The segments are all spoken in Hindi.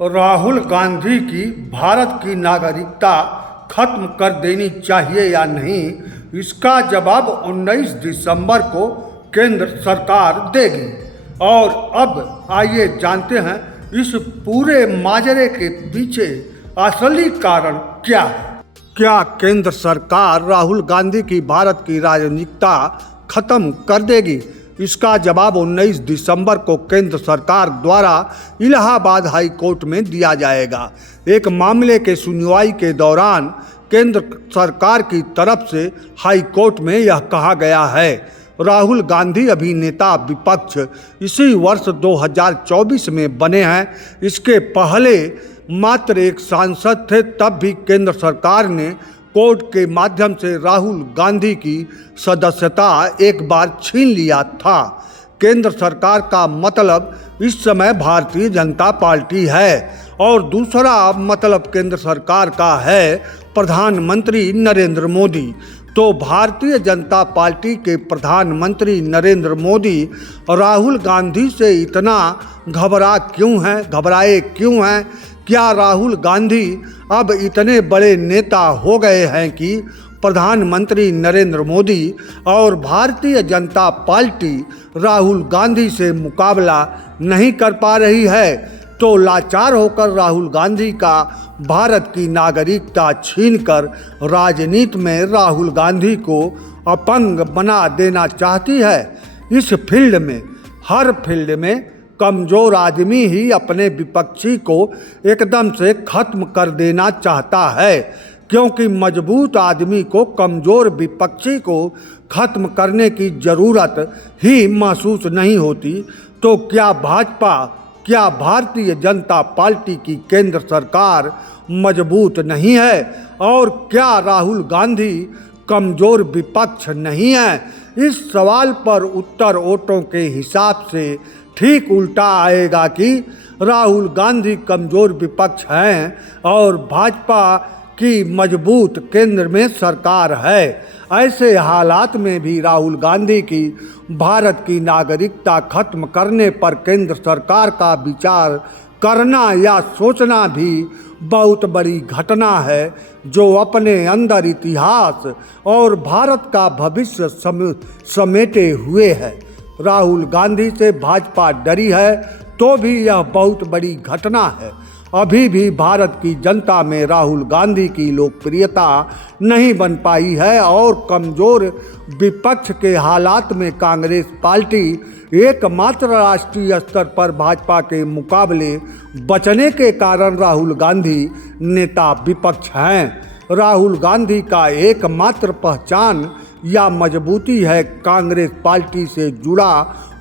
राहुल गांधी की भारत की नागरिकता खत्म कर देनी चाहिए या नहीं, इसका जवाब 19 दिसंबर को केंद्र सरकार देगी। और अब आइए जानते हैं इस पूरे माजरे के पीछे असली कारण क्या है। क्या केंद्र सरकार राहुल गांधी की भारत की राजनीतिकता खत्म कर देगी? इसका जवाब 19 दिसंबर को केंद्र सरकार द्वारा इलाहाबाद हाई कोर्ट में दिया जाएगा। एक मामले के सुनवाई के दौरान केंद्र सरकार की तरफ से हाई कोर्ट में यह कहा गया है, राहुल गांधी अभिनेता विपक्ष इसी वर्ष 2024 में बने हैं। इसके पहले मात्र एक सांसद थे, तब भी केंद्र सरकार ने कोर्ट के माध्यम से राहुल गांधी की सदस्यता एक बार छीन लिया था। केंद्र सरकार का मतलब इस समय भारतीय जनता पार्टी है और दूसरा मतलब केंद्र सरकार का है प्रधानमंत्री नरेंद्र मोदी। तो भारतीय जनता पार्टी के प्रधानमंत्री नरेंद्र मोदी राहुल गांधी से इतना घबराए क्यों हैं? क्या राहुल गांधी अब इतने बड़े नेता हो गए हैं कि प्रधानमंत्री नरेंद्र मोदी और भारतीय जनता पार्टी राहुल गांधी से मुकाबला नहीं कर पा रही है? तो लाचार होकर राहुल गांधी का भारत की नागरिकता छीनकर राजनीति में राहुल गांधी को अपंग बना देना चाहती है। इस फील्ड में, हर फील्ड में कमज़ोर आदमी ही अपने विपक्षी को एकदम से खत्म कर देना चाहता है, क्योंकि मजबूत आदमी को कमज़ोर विपक्षी को खत्म करने की ज़रूरत ही महसूस नहीं होती। तो क्या भारतीय जनता पार्टी की केंद्र सरकार मजबूत नहीं है? और क्या राहुल गांधी कमज़ोर विपक्ष नहीं है? इस सवाल पर उत्तर वोटों के हिसाब से ठीक उल्टा आएगा कि राहुल गांधी कमज़ोर विपक्ष हैं और भाजपा की मजबूत केंद्र में सरकार है। ऐसे हालात में भी राहुल गांधी की भारत की नागरिकता खत्म करने पर केंद्र सरकार का विचार करना या सोचना भी बहुत बड़ी घटना है, जो अपने अंदर इतिहास और भारत का भविष्य समेटे हुए है। राहुल गांधी से भाजपा डरी है तो भी यह बहुत बड़ी घटना है। अभी भी भारत की जनता में राहुल गांधी की लोकप्रियता नहीं बन पाई है और कमज़ोर विपक्ष के हालात में कांग्रेस पार्टी एकमात्र राष्ट्रीय स्तर पर भाजपा के मुकाबले बचने के कारण राहुल गांधी नेता विपक्ष हैं। राहुल गांधी का एकमात्र पहचान या मजबूती है कांग्रेस पार्टी से जुड़ा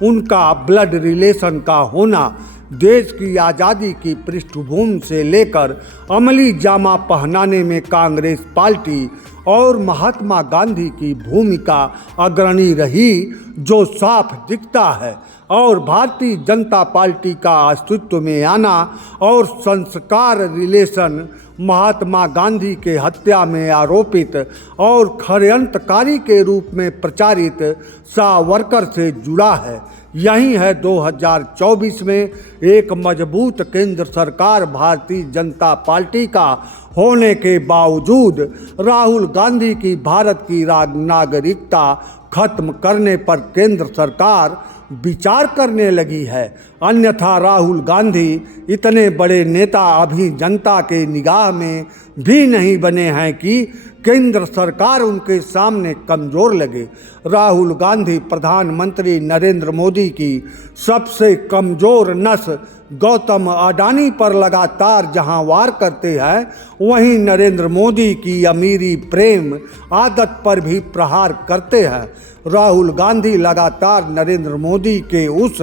उनका ब्लड रिलेशन का होना। देश की आज़ादी की पृष्ठभूमि से लेकर अमली जामा पहनाने में कांग्रेस पार्टी और महात्मा गांधी की भूमिका अग्रणी रही, जो साफ दिखता है। और भारतीय जनता पार्टी का अस्तित्व में आना और संस्कार रिलेशन महात्मा गांधी के हत्या में आरोपित और षड्यंत्रकारी के रूप में प्रचारित सावरकर से जुड़ा है। यही है 2024 में एक मजबूत केंद्र सरकार भारतीय जनता पार्टी का होने के बावजूद राहुल गांधी की भारत की नागरिकता खत्म करने पर केंद्र सरकार विचार करने लगी है। अन्यथा राहुल गांधी इतने बड़े नेता अभी जनता के निगाह में भी नहीं बने हैं कि केंद्र सरकार उनके सामने कमज़ोर लगे। राहुल गांधी प्रधानमंत्री नरेंद्र मोदी की सबसे कमज़ोर नस गौतम अडानी पर लगातार जहां वार करते हैं, वहीं नरेंद्र मोदी की अमीरी प्रेम आदत पर भी प्रहार करते हैं। राहुल गांधी लगातार नरेंद्र मोदी के उस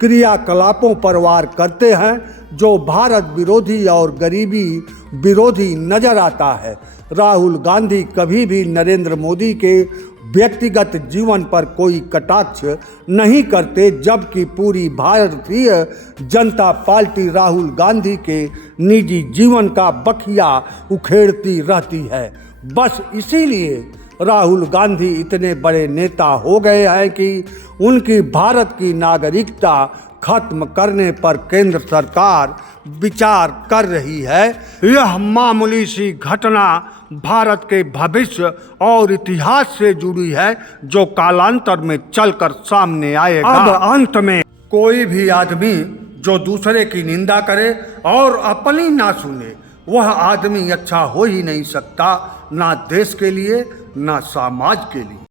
क्रियाकलापों पर वार करते हैं जो भारत विरोधी और गरीबी विरोधी नजर आता है। राहुल गांधी कभी भी नरेंद्र मोदी के व्यक्तिगत जीवन पर कोई कटाक्ष नहीं करते, जबकि पूरी भारतीय जनता पार्टी राहुल गांधी के निजी जीवन का बखिया उखेड़ती रहती है। बस इसीलिए राहुल गांधी इतने बड़े नेता हो गए हैं कि उनकी भारत की नागरिकता खत्म करने पर केंद्र सरकार विचार कर रही है। यह मामूली सी घटना भारत के भविष्य और इतिहास से जुड़ी है, जो कालांतर में चलकर सामने आएगा। अब अंत में कोई भी आदमी जो दूसरे की निंदा करे और अपनी ना सुने, वह आदमी अच्छा हो ही नहीं सकता, ना देश के लिए ना समाज के लिए।